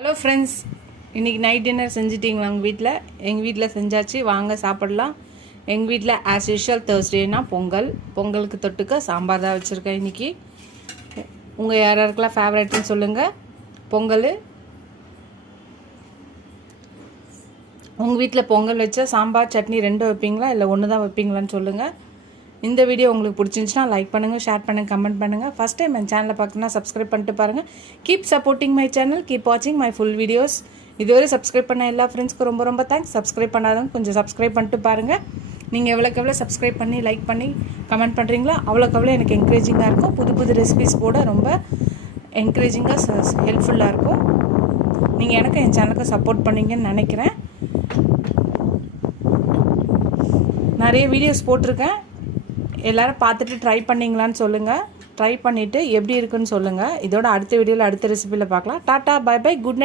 Hello friends, இன்றைக்கி night dinner செஞ்சிட்டிங்களா? உங்கள் வீட்டில்? எங்கள் வீட்டில் செஞ்சாச்சு, வாங்க சாப்பிடலாம். எங்கள் வீட்டில் ஆஸ் யூஷுவல் தேர்ஸ்டேனா பொங்கலுக்கு தொட்டுக்க சாம்பார் தான் வச்சுருக்கேன் இன்றைக்கி. உங்கள் யாருக்கெல்லாம் ஃபேவரட்னு சொல்லுங்கள். பொங்கல் உங்கள் வீட்டில் பொங்கல் வச்சா சாம்பார் சட்னி ரெண்டும் வைப்பீங்களா, இல்லை ஒன்று தான் வைப்பீங்களான்னு சொல்லுங்கள். இந்த வீடியோ உங்களுக்கு பிடிச்சிருந்துச்சுன்னா லைக் பண்ணுங்கள், ஷேர் பண்ணுங்கள், கமெண்ட் பண்ணுங்கள். ஃபஸ்ட் டைம் என் சேனலை பார்க்கணுன்னா சப்ஸ்கிரைப் பண்ணிட்டு பாருங்கள். Keep supporting my channel, keep வாட்சிங் மை ஃபுல் வீடியோஸ். இதுவரை சப்ஸ்கிரைப் பண்ண எல்லா ஃப்ரெண்ட்ஸ்க்கு ரொம்ப ரொம்ப தேங்க்ஸ். சப்ஸ்கிரைப் பண்ணாதவங்க கொஞ்சம் சப்ஸ்கிரைப் பண்ணிட்டு பாருங்கள். நீங்கள் எவ்வளோ சப்ஸ்கிரைப் பண்ணி லைக் பண்ணி கமெண்ட் பண்ணுறீங்களோ அவ்வளோக்கு எனக்கு என்கரேஜிங்காக இருக்கும். புது புது ரெசிபிஸ் போட ரொம்ப என்கரேஜிங்காக ஹெல்ப்ஃபுல்லாக இருக்கும். நீங்கள் எனக்கு என் சேனலுக்கு சப்போர்ட் பண்ணீங்கன்னு நினைக்கிறேன். நிறைய வீடியோஸ் போட்டிருக்கேன், எல்லோரும் பார்த்துட்டு ட்ரை பண்ணிங்களான்னு சொல்லுங்கள். ட்ரை பண்ணிவிட்டு எப்படி இருக்குன்னு சொல்லுங்கள். இதோட அடுத்த வீடியோவில் அடுத்த ரெசிபியில் பார்க்கலாம். Tata, bye bye, good night.